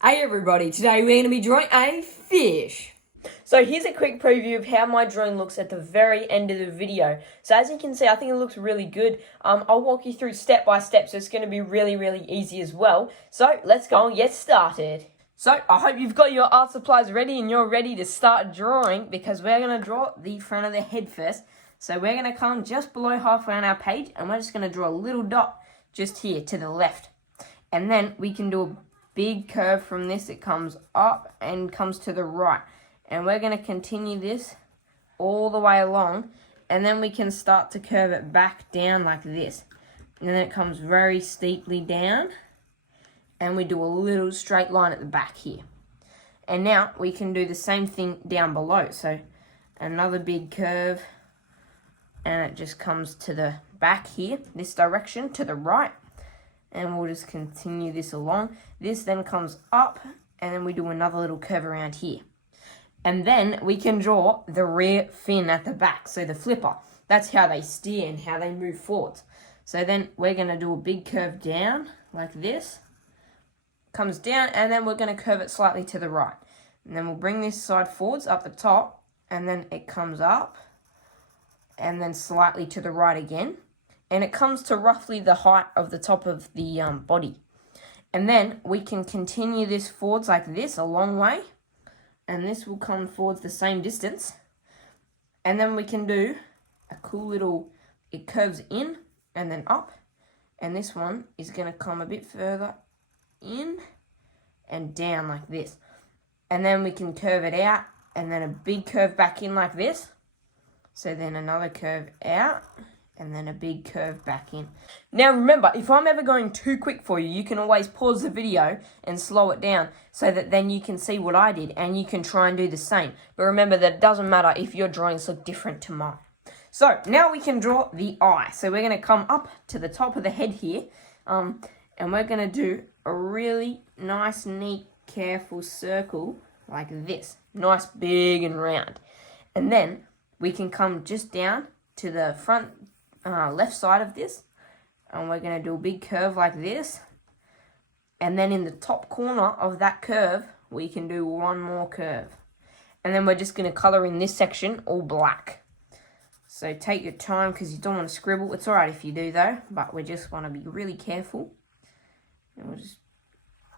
Hey everybody, today we're going to be drawing a fish. So here's a quick preview of how my drawing looks at the very end of the video. So as you can see, I think it looks really good. I'll walk you through step by step, so it's going to be really easy as well. So let's go and get started. So I hope you've got your art supplies ready and you're ready to start drawing, because we're going to draw the front of the head first. So we're going to come just below halfway on our page and we're just going to draw a little dot just here to the left. And then we can do a big curve from this. It comes up and comes to the right, and we're going to continue this all the way along, and then we can start to curve it back down like this, and then it comes very steeply down, and we do a little straight line at the back here. And now we can do the same thing down below, so another big curve, and it just comes to the back here, this direction to the right. And we'll just continue this along. This then comes up, and then we do another little curve around here. And then we can draw the rear fin at the back, so the flipper. That's how they steer and how they move forwards. So then we're going to do a big curve down like this. Comes down, and then we're going to curve it slightly to the right. And then we'll bring this side forwards up the top, and then it comes up, and then slightly to the right again. And it comes to roughly the height of the top of the body. And then we can continue this forwards like this, a long way. And this will come forwards the same distance. And then we can do a cool little, it curves in and then up. And this one is going to come a bit further in and down like this. And then we can curve it out, and then a big curve back in like this. So then another curve out, and then a big curve back in. Now remember, if I'm ever going too quick for you, you can always pause the video and slow it down, so that then you can see what I did and you can try and do the same. But remember that it doesn't matter if your drawings look different to mine. So now we can draw the eye. So we're going to come up to the top of the head here, and we're going to do a really nice, neat, careful circle like this. Nice, big and round. And then we can come just down to the front left side of this, and we're going to do a big curve like this, and then in the top corner of that curve we can do one more curve, and then we're just going to color in this section all black. So take your time, because you don't want to scribble. It's alright if you do though, but we just want to be really careful, and we'll just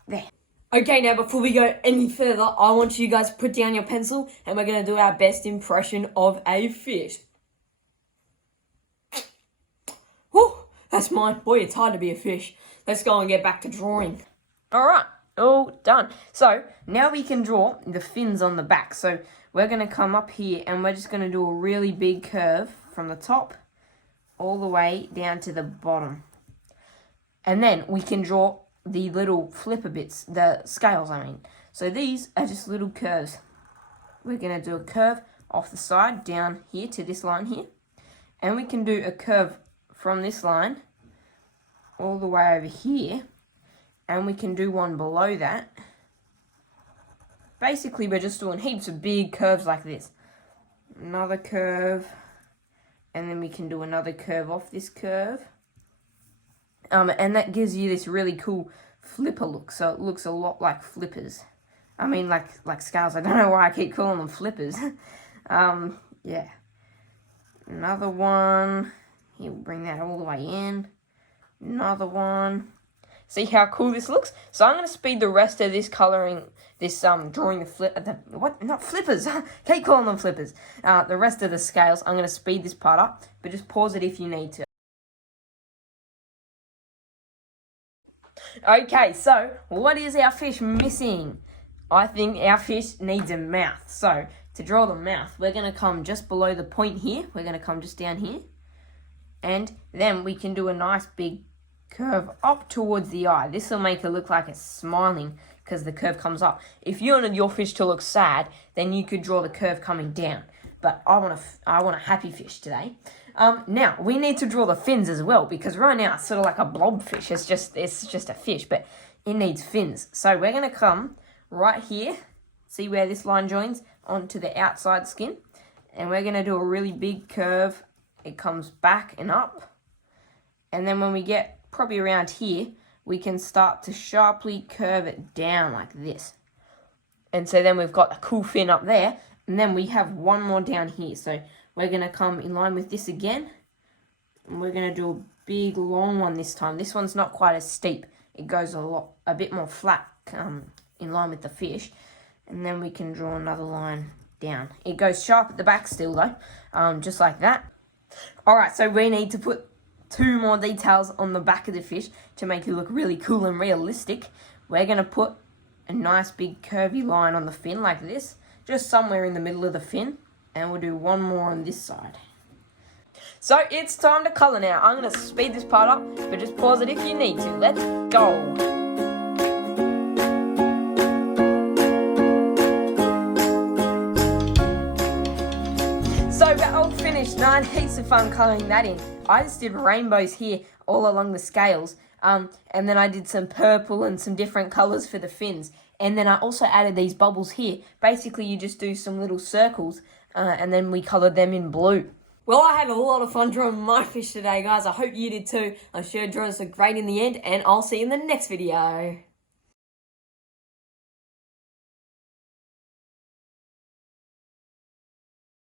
there. Okay, now before we go any further, I want you guys to put down your pencil and we're going to do our best impression of a fish. Whew, that's mine. Boy, it's hard to be a fish. Let's go and get back to drawing. Alright, all done. So now we can draw the fins on the back. So we're going to come up here and we're just going to do a really big curve from the top all the way down to the bottom. And then we can draw the little flipper bits, the scales I mean. So these are just little curves. We're going to do a curve off the side down here to this line here. And we can do a curve from this line all the way over here, and we can do one below that. Basically, we're just doing heaps of big curves like this. Another curve, and then we can do another curve off this curve. And that gives you this really cool flipper look, so it looks a lot like flippers. I mean, like scales. I don't know why I keep calling them flippers. Yeah. Another one. He'll bring that all the way in. Another one. See how cool this looks? So I'm going to speed the rest of this coloring, this drawing not flippers. Keep calling them flippers. The rest of the scales, I'm going to speed this part up, but just pause it if you need to. Okay, so what is our fish missing? I think our fish needs a mouth. So to draw the mouth, we're going to come just below the point here. We're going to come just down here. And then we can do a nice big curve up towards the eye. This will make it look like it's smiling because the curve comes up. If you wanted your fish to look sad, then you could draw the curve coming down. But I want a happy fish today. Now we need to draw the fins as well, because right now it's sort of like a blobfish. It's just a fish, but it needs fins. So we're going to come right here. See where this line joins onto the outside skin, and we're going to do a really big curve. It comes back and up, and then when we get probably around here, we can start to sharply curve it down like this. And so then we've got a cool fin up there, and then we have one more down here. So we're going to come in line with this again, and we're going to do a big long one this time. This one's not quite as steep. It goes a bit more flat in line with the fish. And then we can draw another line down. It goes sharp at the back still though, just like that. Alright, so we need to put 2 more details on the back of the fish to make it look really cool and realistic. We're going to put a nice big curvy line on the fin like this, just somewhere in the middle of the fin, and we'll do one more on this side. So it's time to colour now. I'm going to speed this part up, but just pause it if you need to. Let's go! So we're all finished. Now I had heaps of fun colouring that in. I just did rainbows here all along the scales. And then I did some purple and some different colours for the fins. And then I also added these bubbles here. Basically, you just do some little circles, and then we coloured them in blue. Well, I had a lot of fun drawing my fish today, guys. I hope you did too. I'm sure drawings look great in the end, and I'll see you in the next video.